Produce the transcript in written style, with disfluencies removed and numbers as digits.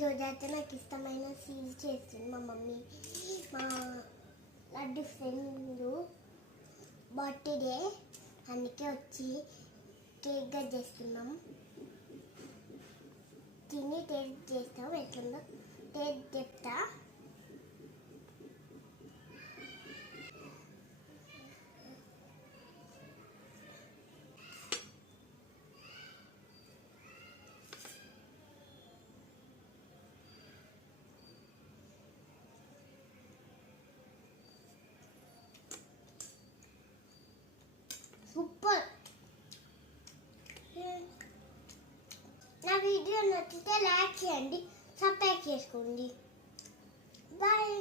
ఈరోజైతే నాకు ఇష్టమైన స్వీట్ చేస్తుంది మా మమ్మీ. మా లడ్డు ఫ్రెండ్ బర్త్డే, అందుకే వచ్చి కేక్ కట్ చేస్తున్నాం. తిని టేస్ట్ చేస్తాం, ఎట్లుందో టేస్ట్ చెప్తా. సూపర్. నా వీడియో నచ్చితే లైక్ చేయండి, సబ్స్క్రైబ్ చేసుకోండి. బాయ్.